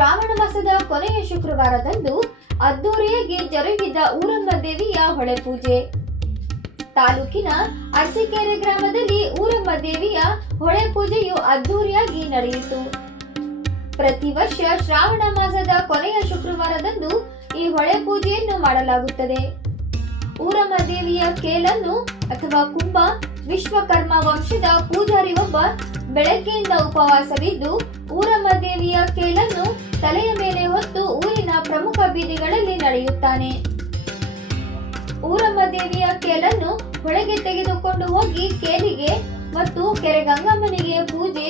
ಶ್ರಾವಣ ಮಾಸದ ಕೊನೆಯ ಶುಕ್ರವಾರದಂದು ಅದ್ದೂರಿಯಾಗಿ ಜರುಗಿದ ಊರಮ್ಮ ದೇವಿಯ ಹೊಳೆ ಪೂಜೆ. ತಾಲೂಕಿನ ಅರಸೀಕೆರೆ ಗ್ರಾಮದಲ್ಲಿ ಊರಮ್ಮ ದೇವಿಯ ಹೊಳೆ ಪೂಜೆಯು ಅದ್ದೂರಿಯಾಗಿ ನಡೆಯಿತು. ಪ್ರತಿ ವರ್ಷ ಶ್ರಾವಣ ಮಾಸದ ಕೊನೆಯ ಶುಕ್ರವಾರದಂದು ಈ ಹೊಳೆ ಪೂಜೆಯನ್ನು ಮಾಡಲಾಗುತ್ತದೆ. ಊರಮ್ಮ ದೇವಿಯ ಕೇಲನ್ನು ಅಥವಾ ಕುಂಭ ವಿಶ್ವಕರ್ಮ ವಂಶದ ಪೂಜಾರಿ ಒಬ್ಬ ಬೆಳಗ್ಗೆಯಿಂದ ಉಪವಾಸವಿದ್ದು ಊರಮ್ಮ ದೇವಿಯ ಕೇಲನ್ನು ತಲೆಯ ಮೇಲೆ ಹೊತ್ತು ಊರಿನ ಪ್ರಮುಖ ಬೀದಿಗಳಲ್ಲಿ ನಡೆಯುತ್ತಾನೆ. ಊರಮ್ಮ ದೇವಿಯ ಕೇಲನ್ನು ಹೊಳೆಗೆ ತೆಗೆದುಕೊಂಡು ಹೋಗಿ ಕೇಲಿಗೆ ಮತ್ತು ಕೆರೆ ಗಂಗಮ್ಮನಿಗೆ ಪೂಜೆ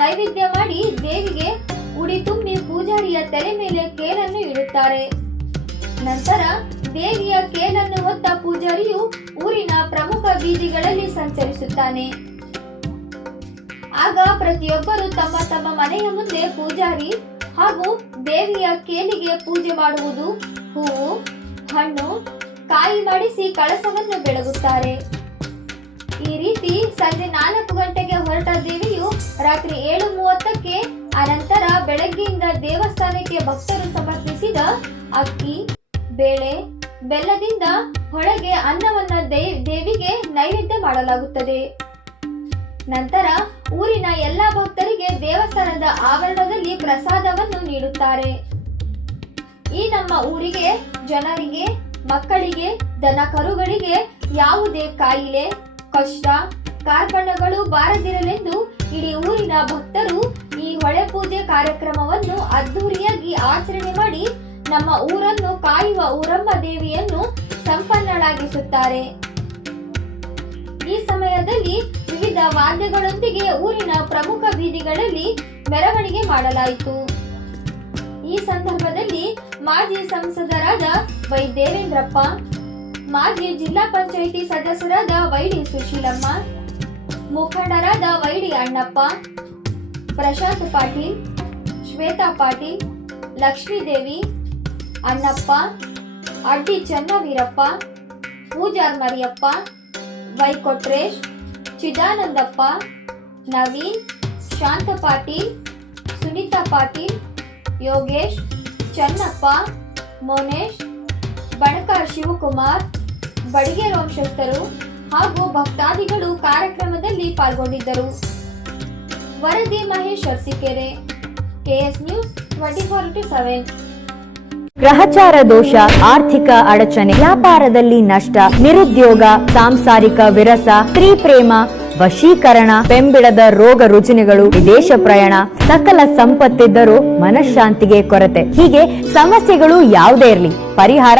ನೈವೇದ್ಯ ಮಾಡಿ ದೇವಿಗೆ ಉಡಿ ತುಂಬಿ ಪೂಜಾರಿಯ ತಲೆ ಮೇಲೆ ಕೇಲನ್ನು ಇಡುತ್ತಾರೆ. ನಂತರ ದೇವಿಯ ಕೇಲನ್ನು ಹೊತ್ತ ಪೂಜಾರಿಯು ಊರಿನ ಪ್ರಮುಖ ಬೀದಿಗಳಲ್ಲಿ ಸಂಚರಿಸುತ್ತಾನೆ. ಆಗ ಪ್ರತಿಯೊಬ್ಬರು ತಮ್ಮ ತಮ್ಮ ಮನೆಯ ಮುಂದೆ ಪೂಜಾರಿ ಹಾಗೂ ದೇವಿಯ ಕೇಲಿಗೆ ಪೂಜೆ ಮಾಡುವುದು, ಹೂವು ಹಣ್ಣು ಕಾಯಿ ಮಾಡಿಸಿ ಕಳಸವನ್ನು ಬೆಳಗುತ್ತಾರೆ. ಈ ರೀತಿ ಸಂಜೆ 4 ಗಂಟೆಗೆ ಹೊರಟ ದೇವಿಯು ರಾತ್ರಿ 7:30ಕ್ಕೆ ಅನಂತರ ಬೆಳಗ್ಗೆಯಿಂದ ದೇವಸ್ಥಾನಕ್ಕೆ ಭಕ್ತರು ಸಮರ್ಪಿಸಿದ ಅಕ್ಕಿ ಬೇಳೆ ಬೆಲ್ಲದಿಂದ ಹೊಳೆಗೆ ಅನ್ನವನ್ನ ದೇವಿಗೆ ನೈವೇದ್ಯ ಮಾಡಲಾಗುತ್ತದೆ. ನಂತರ ಊರಿನ ಎಲ್ಲಾ ಭಕ್ತರಿಗೆ ದೇವಸ್ಥಾನದ ಆವರಣದಲ್ಲಿ ಪ್ರಸಾದವನ್ನು ನೀಡುತ್ತಾರೆ. ಈ ನಮ್ಮ ಊರಿಗೆ ಜನರಿಗೆ ಮಕ್ಕಳಿಗೆ ದನ ಕರುಗಳಿಗೆ ಯಾವುದೇ ಕಾಯಿಲೆ ಕಷ್ಟ ಕಾರ್ಪಣ್ಯಗಳು ಬಾರದಿರಲೆಂದು ಇಡೀ ಊರಿನ ಭಕ್ತರು ಈ ಹೊಳೆ ಪೂಜೆ ಕಾರ್ಯಕ್ರಮವನ್ನು ಅದ್ದೂರಿಯಾಗಿ ಆಚರಣೆ ಮಾಡಿ ನಮ್ಮ ಊರನ್ನು ಕಾಯುವ ಊರಮ್ಮ ದೇವಿಯನ್ನು ಸಂಪನ್ನಳಾಗಿಸುತ್ತಾರೆ. ಈ ಸಮಯದಲ್ಲಿ ವಿವಿಧ ವಾದ್ಯಗಳೊಂದಿಗೆ ಊರಿನ ಪ್ರಮುಖ ಬೀದಿಗಳಲ್ಲಿ ಮೆರವಣಿಗೆ ಮಾಡಲಾಯಿತು. ಈ ಸಂದರ್ಭದಲ್ಲಿ ಮಾಜಿ ಸಂಸದರಾದ ವೈ ದೇವೇಂದ್ರಪ್ಪ, ಮಾಜಿ ಜಿಲ್ಲಾ ಪಂಚಾಯಿತಿ ಸದಸ್ಯರಾದ ವೈಡಿ ಸುಶೀಲಮ್ಮ, ಮುಖಂಡರಾದ ವೈಡಿ ಅಣ್ಣಪ್ಪ, ಪ್ರಶಾಂತ್ ಪಾಟೀಲ್, ಶ್ವೇತಾ ಪಾಟೀಲ್, ಲಕ್ಷ್ಮೀದೇವಿ, ಅಣ್ಣಪ್ಪ, ಅಡ್ಡಿ ಚನ್ನವೀರಪ್ಪ, ಪೂಜಾರ್ ಮರಿಯಪ್ಪ, ವೈಕೊಟ್ರೇಶ್, ಚಿದಾನಂದಪ್ಪ, ನವೀನ್, ಶಾಂತ ಪಾಟೀಲ್, ಸುನೀತಾ ಪಾಟೀಲ್, ಯೋಗೇಶ್, ಚನ್ನಪ್ಪ, ಮೋನೇಶ್, ಬಣಕಾರ್ ಶಿವಕುಮಾರ್, ಬಡಿಗೆ ವಂಶಸ್ಥರು ಹಾಗೂ ಭಕ್ತಾದಿಗಳು ಕಾರ್ಯಕ್ರಮದಲ್ಲಿ ಪಾಲ್ಗೊಂಡಿದ್ದರು. ವರದಿ ಮಹೇಶ್ ಅರಸೀಕೆರೆ, KS ನ್ಯೂಸ್ 24/7. ಗ್ರಹಚಾರ ದೋಷ, ಆರ್ಥಿಕ ಅಡಚಣೆ, ವ್ಯಾಪಾರದಲ್ಲಿ ನಷ್ಟ, ನಿರುದ್ಯೋಗ, ಸಾಂಸಾರಿಕ ವಿರಸ, ಸ್ತ್ರೀ ಪ್ರೇಮ, ವಶೀಕರಣ, ಬೆಂಬಿಡದ ರೋಗ ರುಜಿನಗಳು, ವಿದೇಶ ಪ್ರಯಾಣ, ಸಕಲ ಸಂಪತ್ತಿದ್ದರೂ ಮನಃಶಾಂತಿಗೆ ಕೊರತೆ, ಹೀಗೆ ಸಮಸ್ಯೆಗಳು ಯಾವುದೇ ಇರಲಿ ಪರಿಹಾರ